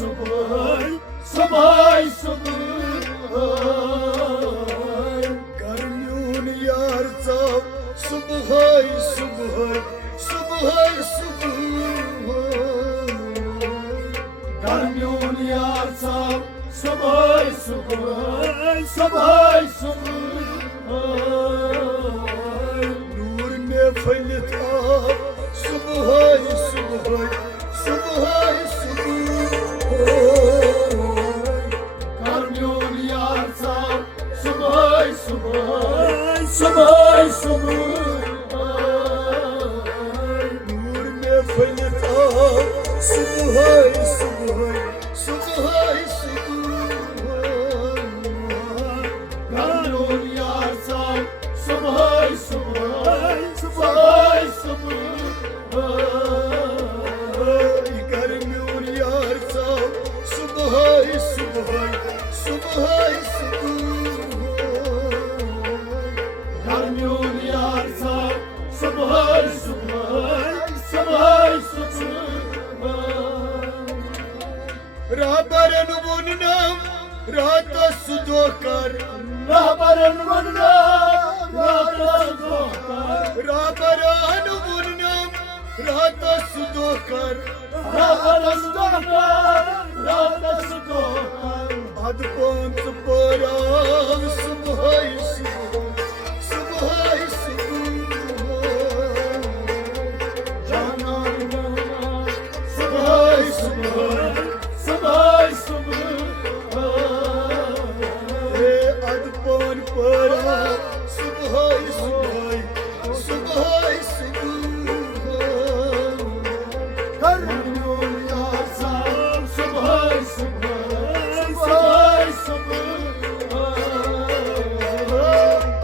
सुबह सुबह सुबह करम्यून यार चाव सुबह सुबह सुबह सुबह करम्यून यार साहब सुबह सुबह सुबह सुबह नूर में फलित आब सुबह सुबह सुबह सुबह करम्यून यार साहब सुबह सुबह सुबह सुबह नूर में फलित आब सुबह सुबह सुबह सुबह करम्यून यार साहब सुबह सुबह सुबह सुबह करम्यून यार चाव सुबह सुबह सुबह सुबह करम्यून यार साहब सुबह सुबह सुबह सुबह राबरन वुननाम रात सुदोकर राबरन वन्ना रात सुदोकर राबरन वुननाम रात सुदोकर राबरन सुदोकर रात सुदोकर अद पंच पराव सुबह सुबह सुबह जाना सुबह सुबह सुबह सुबह अद पान पराव सुबह सुबह सुबह सुबह करम्यून यार साहब सुबह सुबह सुबह सुबह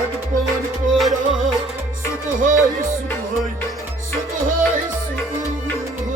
अद पान पराव सुबह सुबह सुबह सुबह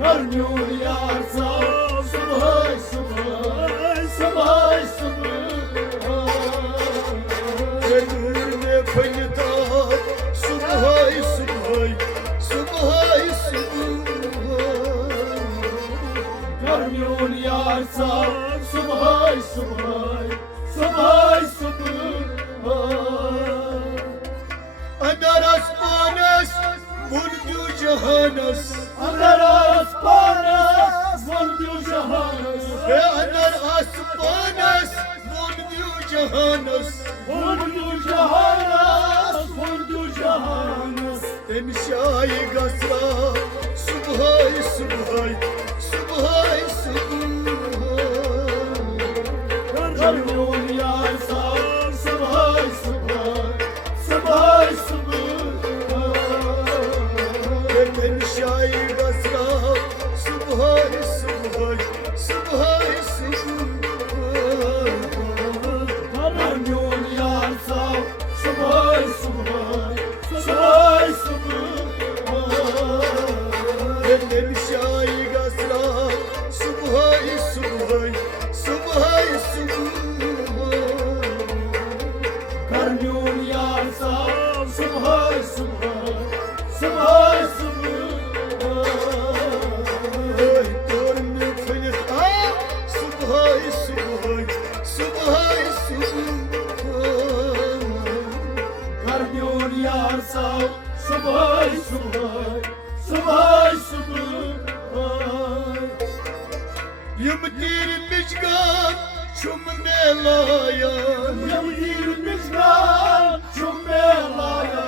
करम्यून यार साहब सुबह सुबह सुबह सुबह नूर में फलिता सुबह सुबह सुबह सुबह करम्यून यार साहब सुबह सुबह सुबह सुबह अदरस पानस बुलदू जहानस अंदर आसपानस वंदू जहानस अदर आसपानस बुलदू जहानस वंदू जहानस वंदू जहानस तमशाई गसरा सुबह सुबह सुबह सुबह करम्यून यार साहब सुबह सुबह सुबह सुबह तमशाई गसरा सुबह सुबह सुबह सुबह करम्यून यार साहब सुबह सुबह सुबह सुबह तमशाई गसरा सुबह सुबह सुबह सुबह करम्यून यार साहब सुबह सुबह सुबह सुबह तोर में फलित आब सुबह सुबह सुबह सुबह करम्यून यार साहब सुबह सुबह सुबह सुबह यम तीर मिचगान छुम मेलायान यमदीर मिजगान चुम्बे लाया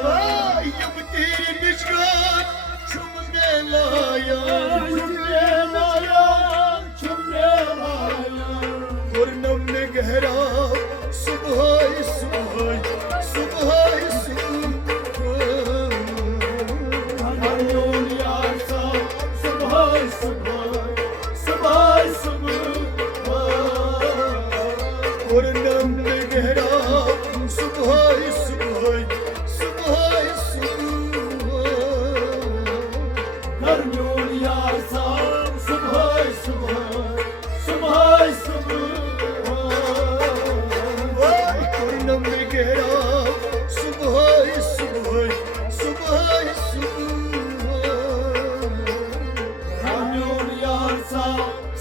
यम तीर मिचगान छुम मेलायान चुम्बे लाया चुम्बे लाया पूर्णम ने गहरा सुबह सुबह सुबह सुबह करम्यून यार साहब सुबह सुबह सुबह सुबह पूर्णम ने गहरा सुबह सुबह सुबह सुबह करम्यून यार साहब सुबह सुबह सुबह सुबह पूर्णम ने गहरा सुबह सुबह सुबह सुबह करम्यून यार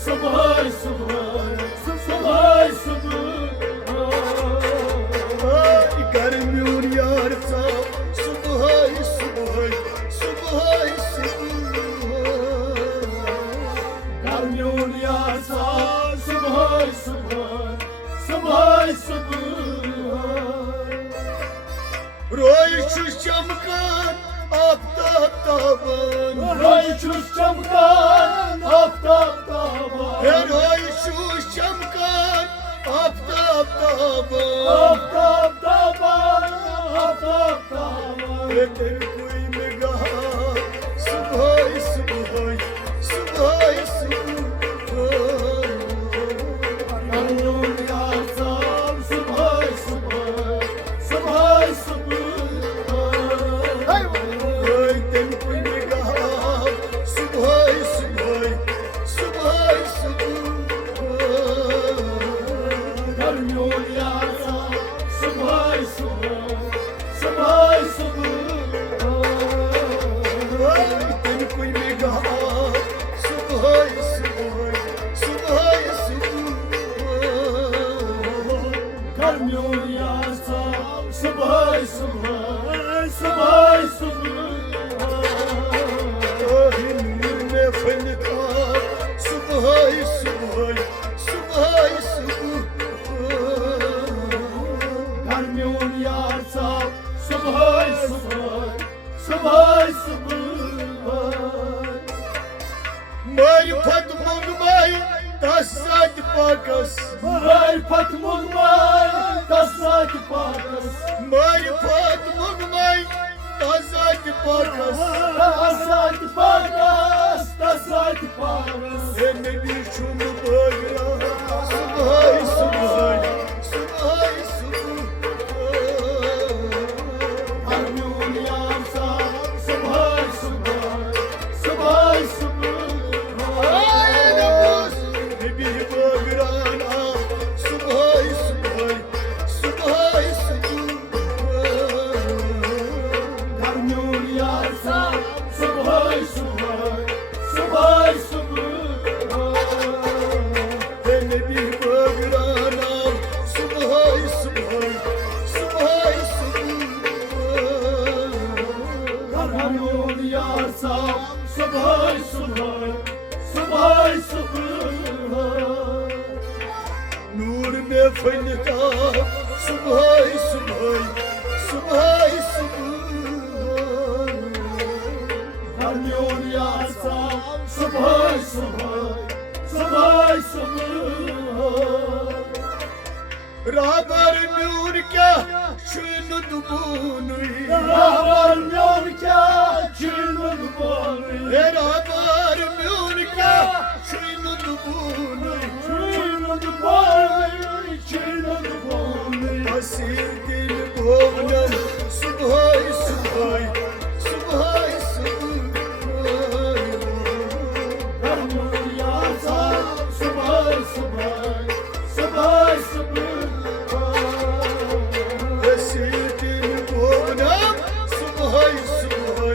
सुबह सुबह सुबह सुबह गर्मियों यार सा सुबह सुबह सुबह सुबह गर्मियों यार सा सुबह सुबह सुबह सुबह रोय चमकान आफ्ताब ताबन रोय चमकान आफ्ताब ताबन रोय चमकान आफ्ताब ताबन आफ्ताब ताबन आफ्ताब ताबन तेरे कोई निगाह सुबह सुबह सुबह सुबह गर्मियों यार सा सुबह सुबह सुबह सुबह तेरे कोई निगाह सुबह सुबह सुबह सुबह गर्मियों यार सा सुबह सुबह सुबह सुबह तेरे कोई निगाह सुबह सुबह सुबह सुबह गर्मियों यार सा सुबह सुबह सुबह सुबह नूर में फनका सुबह सुबह सुबह सुबह गर्मियों यार सा सुबह सुबह सुबह सुबह मारिफत मंगवाई तसद पाकस मारिफत मंगवाई तसद पाकस मारिफत मंगवाई तसद पाकस तसद पाकस तसद पाकस नबी शुम बगरा सुबह सुबह सुबह सुबह गर्मियों यार सा सुबह सुबह सुबह सुबह नबी बगराना सुबह सुबह सुबह सुबह गर्मियों यार सा सुबह सुबह सुबह सुबह नबी बगराना सुबह सुबह सुबह सुबह गर्मियों यार सा सुबह सुबह सुबह सुबह नूर में फनका सुबह सुबह सुबह सुबह गर्मियों यार सा सुबह सुबह सुबह सुबह राबर नूर क्या शुन दुबुनुई राबर म्योर क्या चिल्लुन बोली राबर नूर क्या शुन दुबुनुई चिल्लुन बोली चिल्लुन बोली हसीर दिल भोवनम सुबह सुबह सुबह सुबह गर्मियों यार सा सुबह सुबह सुबह सुबह हसीर दिल भोवनम सुबह सुबह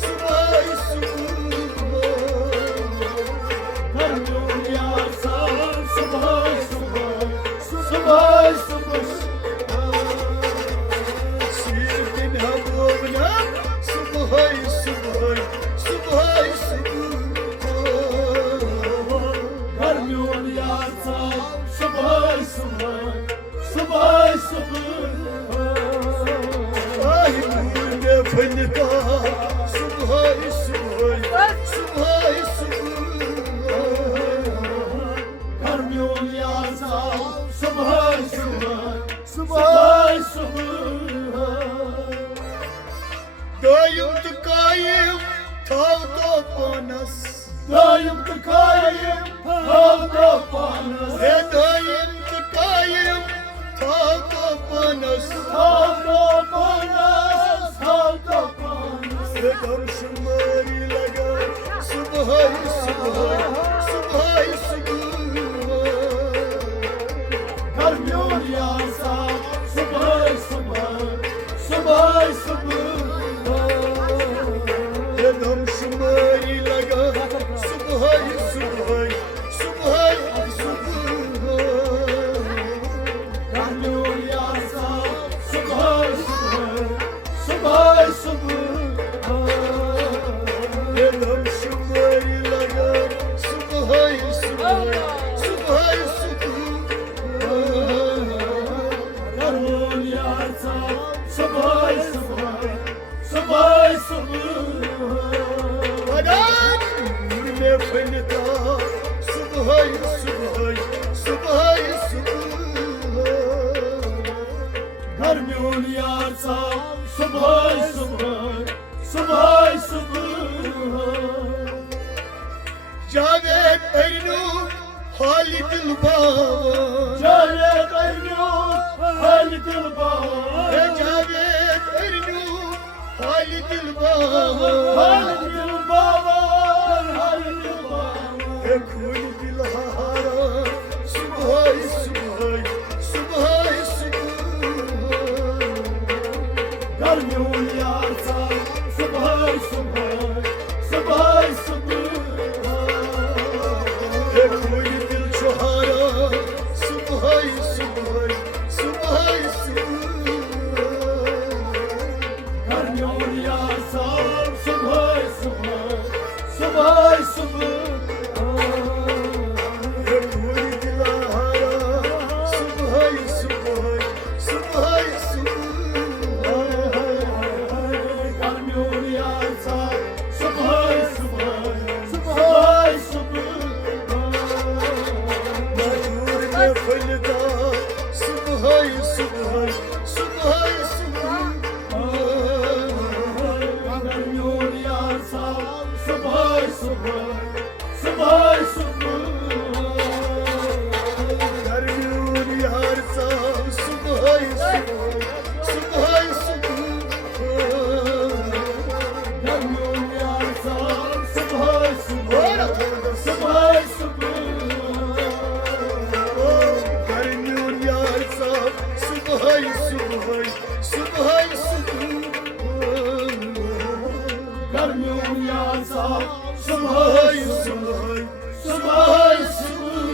सुबह सुबह गर्मियों यार सा सुबह सुबह सुबह सुबह हसीर दिल भोवनम सुबह सुबह सुबह सुबह गर्मियों यार सा सुबह सुबह सुबह सुबह नूर में फनका सुबह सुबह सुबह सुबह गर्मियों यार सा सुबह सुबह सुबह सुबह दायम तो कायम थाव तो पानस दायम तकायम हाव तो पानस दायम तो कायम थाव तो पानस हाव तो पानस हाव तो पानस दम शुमारी लगा सुबह सुबह सुबह सुबह गर्मियों यार सा सुबह सुबह सुबह सुबह दम शुमारी लगा सुबह सुबह सुबह फैलता सुबह सुबह सुबह सुबह घर में उन यार साहब सुबह सुबह सुबह सुबह जावेद अरनू हाली दिल बाबा जावेद अरनू हाली दिल बाबा जावेद अरनू हाली दिल बाबा हाली दिल बाबा हाली दिल बाबा खून दिलहारा सुबह सुबह सुबह सुबह घर में उन यार साहब सुबह सुबह सुबह सुबह खून दिल छुहारा सुबह सुबह सुबह सुबह घर में उन यार साहब सुबह सुबह सुबह सुबह खून दिलहारा सुबह सुबह सुबह सुबह घर में उन यार साहब सुबह सुबह सुबह सुबह मजबूर में फैलता सुबह सुबह सुबह सुबह गर्मियों यार साहब सुबह सुबह सुबह सुबह गर्मियों यार साहब सुबह सुबह सुबह गर्मियों यार साहब सुबह सुबह सुबह सुबह गर्मियों यार साहब सुबह सुबह सुबह सुबह गर्मियों यार साहब सुबह सुबह सुबह सुबह